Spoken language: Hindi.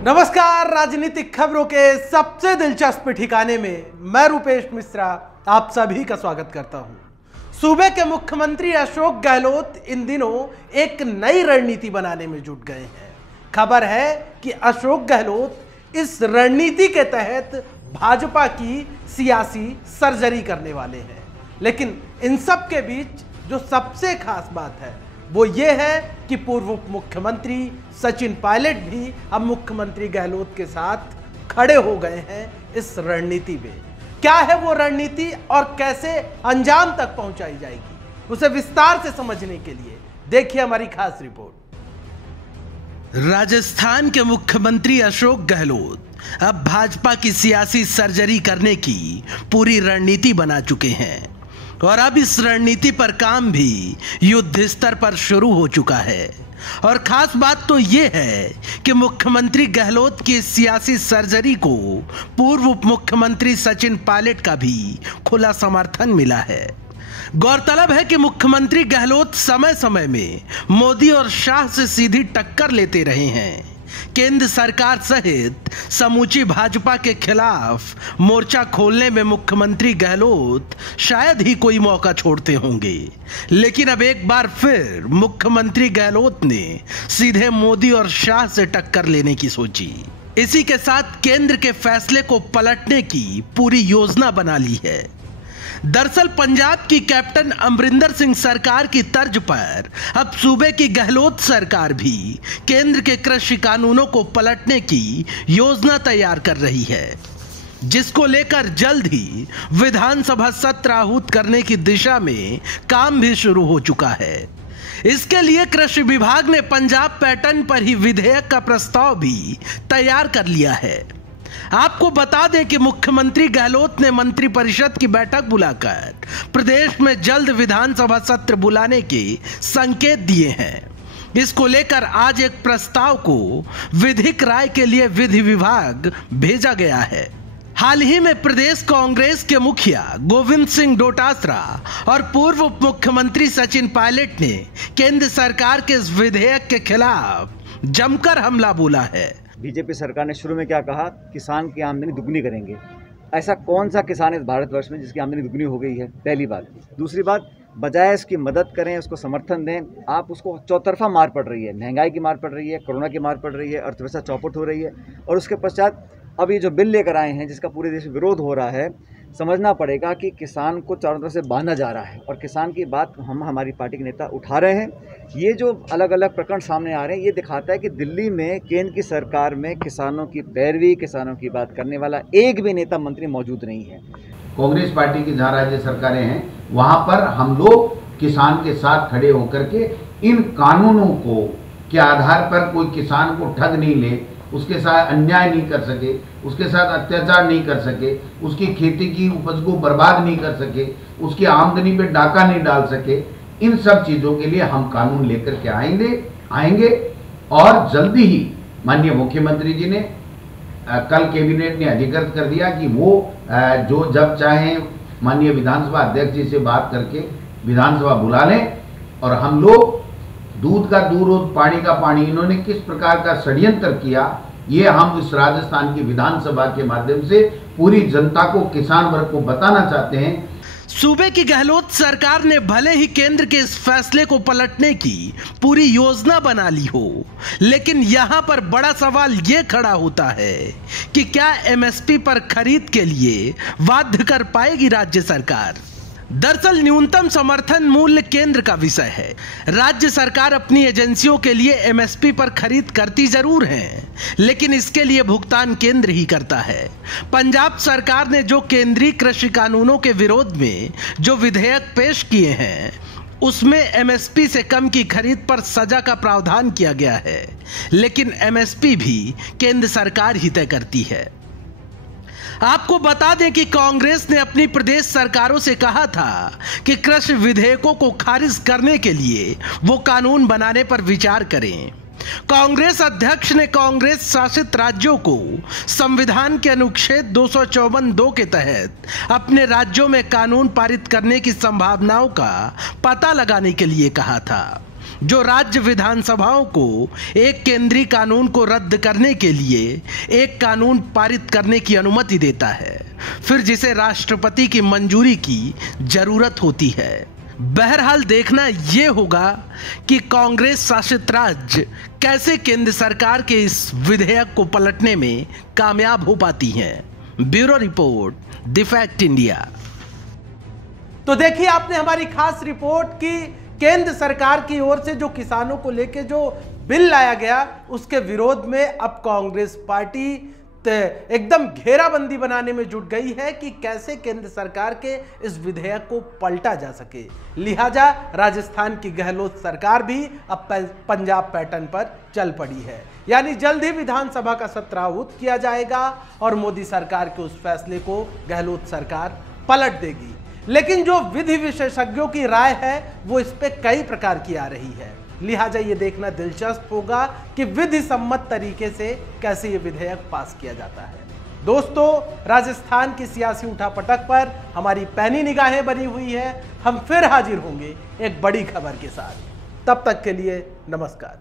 नमस्कार। राजनीतिक खबरों के सबसे दिलचस्प ठिकाने में मैं रूपेश मिश्रा आप सभी का स्वागत करता हूं। सूबे के मुख्यमंत्री अशोक गहलोत इन दिनों एक नई रणनीति बनाने में जुट गए हैं। खबर है कि अशोक गहलोत इस रणनीति के तहत भाजपा की सियासी सर्जरी करने वाले हैं। लेकिन इन सब के बीच जो सबसे खास बात है वो ये है कि पूर्व उप मुख्यमंत्री सचिन पायलट भी अब मुख्यमंत्री गहलोत के साथ खड़े हो गए हैं इस रणनीति में। क्या है वो रणनीति और कैसे अंजाम तक पहुंचाई जाएगी, उसे विस्तार से समझने के लिए देखिए हमारी खास रिपोर्ट। राजस्थान के मुख्यमंत्री अशोक गहलोत अब भाजपा की सियासी सर्जरी करने की पूरी रणनीति बना चुके हैं और अब इस रणनीति पर काम भी युद्ध स्तर पर शुरू हो चुका है। और खास बात तो यह है कि मुख्यमंत्री गहलोत की सियासी सर्जरी को पूर्व उप मुख्यमंत्री सचिन पायलट का भी खुला समर्थन मिला है। गौरतलब है कि मुख्यमंत्री गहलोत समय समय में मोदी और शाह से सीधी टक्कर लेते रहे हैं। केंद्र सरकार सहित समूची भाजपा के खिलाफ मोर्चा खोलने में मुख्यमंत्री गहलोत शायद ही कोई मौका छोड़ते होंगे, लेकिन अब एक बार फिर मुख्यमंत्री गहलोत ने सीधे मोदी और शाह से टक्कर लेने की सोची। इसी के साथ केंद्र के फैसले को पलटने की पूरी योजना बना ली है। दरअसल पंजाब की कैप्टन अमरिंदर सिंह सरकार की तर्ज पर अब सूबे की गहलोत सरकार भी केंद्र के कृषि कानूनों को पलटने की योजना तैयार कर रही है, जिसको लेकर जल्द ही विधानसभा सत्र आहूत करने की दिशा में काम भी शुरू हो चुका है। इसके लिए कृषि विभाग ने पंजाब पैटर्न पर ही विधेयक का प्रस्ताव भी तैयार कर लिया है। आपको बता दें कि मुख्यमंत्री गहलोत ने मंत्रिपरिषद की बैठक बुलाकर प्रदेश में जल्द विधानसभा सत्र बुलाने के संकेत दिए हैं। इसको लेकर आज एक प्रस्ताव को विधिक राय के लिए विधि विभाग भेजा गया है। हाल ही में प्रदेश कांग्रेस के मुखिया गोविंद सिंह डोटासरा और पूर्व उप मुख्यमंत्री सचिन पायलट ने केंद्र सरकार के इस विधेयक के खिलाफ जमकर हमला बोला है। बीजेपी सरकार ने शुरू में क्या कहा, किसान की आमदनी दुगनी करेंगे। ऐसा कौन सा किसान इस भारतवर्ष में जिसकी आमदनी दुगनी हो गई है? पहली बात। दूसरी बात, बजाय इसकी मदद करें, उसको समर्थन दें, आप उसको चौतरफा मार पड़ रही है। महंगाई की मार पड़ रही है, कोरोना की मार पड़ रही है, अर्थव्यवस्था चौपट हो रही है। और उसके पश्चात अब ये जो बिल लेकर आए हैं जिसका पूरे देश में विरोध हो रहा है, समझना पड़ेगा कि किसान को चारों तरफ से बांधा जा रहा है और किसान की बात हमारी पार्टी के नेता उठा रहे हैं। ये जो अलग अलग प्रकरण सामने आ रहे हैं ये दिखाता है कि दिल्ली में केंद्र की सरकार में किसानों की पैरवी, किसानों की बात करने वाला एक भी नेता मंत्री मौजूद नहीं है। कांग्रेस पार्टी की जहाँ राज्य सरकारें हैं वहाँ पर हम लोग किसान के साथ खड़े होकर के इन कानूनों को के आधार पर कोई किसान को ठग नहीं ले, उसके साथ अन्याय नहीं कर सके, उसके साथ अत्याचार नहीं कर सके, उसकी खेती की उपज को बर्बाद नहीं कर सके, उसकी आमदनी पे डाका नहीं डाल सके, इन सब चीज़ों के लिए हम कानून लेकर के आएंगे। और जल्दी ही माननीय मुख्यमंत्री जी ने कल कैबिनेट ने अधिकृत कर दिया कि वो जो जब चाहें माननीय विधानसभा अध्यक्ष जी से बात करके विधानसभा बुला लें और हम लोग दूध का दूध और पानी का पानी, इन्होंने किस प्रकार का षड्यंत्र किया ये हम इस राजस्थान की विधानसभा के माध्यम से पूरी जनता को, किसान वर्ग को बताना चाहते हैं। सूबे की गहलोत सरकार ने भले ही केंद्र के इस फैसले को पलटने की पूरी योजना बना ली हो, लेकिन यहां पर बड़ा सवाल यह खड़ा होता है कि क्या एमएसपी पर खरीद के लिए बाध्य कर पाएगी राज्य सरकार। दरअसल न्यूनतम समर्थन मूल्य केंद्र का विषय है। राज्य सरकार अपनी एजेंसियों के लिए एमएसपी पर खरीद करती जरूर है, लेकिन इसके लिए भुगतान केंद्र ही करता है। पंजाब सरकार ने जो केंद्रीय कृषि कानूनों के विरोध में जो विधेयक पेश किए हैं उसमें एमएसपी से कम की खरीद पर सजा का प्रावधान किया गया है, लेकिन एमएसपी भी केंद्र सरकार ही तय करती है। आपको बता दें कि कांग्रेस ने अपनी प्रदेश सरकारों से कहा था कि कृषि विधेयकों को खारिज करने के लिए वो कानून बनाने पर विचार करें। कांग्रेस अध्यक्ष ने कांग्रेस शासित राज्यों को संविधान के अनुच्छेद 254(2) के तहत अपने राज्यों में कानून पारित करने की संभावनाओं का पता लगाने के लिए कहा था। जो राज्य विधानसभाओं को एक केंद्रीय कानून को रद्द करने के लिए एक कानून पारित करने की अनुमति देता है, फिर जिसे राष्ट्रपति की मंजूरी की जरूरत होती है। बहरहाल देखना यह होगा कि कांग्रेस शासित राज्य कैसे केंद्र सरकार के इस विधेयक को पलटने में कामयाब हो पाती हैं। Bureau report, the fact India. तो देखिए आपने हमारी खास रिपोर्ट की केंद्र सरकार की ओर से जो किसानों को लेकर जो बिल लाया गया उसके विरोध में अब कांग्रेस पार्टी एकदम घेराबंदी बनाने में जुट गई है कि कैसे केंद्र सरकार के इस विधेयक को पलटा जा सके। लिहाजा राजस्थान की गहलोत सरकार भी अब पंजाब पैटर्न पर चल पड़ी है, यानी जल्द ही विधानसभा का सत्र आहूत किया जाएगा और मोदी सरकार के उस फैसले को गहलोत सरकार पलट देगी। लेकिन जो विधि विशेषज्ञों की राय है वो इस पे कई प्रकार की आ रही है। लिहाजा ये देखना दिलचस्प होगा कि विधि सम्मत तरीके से कैसे ये विधेयक पास किया जाता है। दोस्तों, राजस्थान की सियासी उठापटक पर हमारी पैनी निगाहें बनी हुई है। हम फिर हाजिर होंगे एक बड़ी खबर के साथ। तब तक के लिए नमस्कार।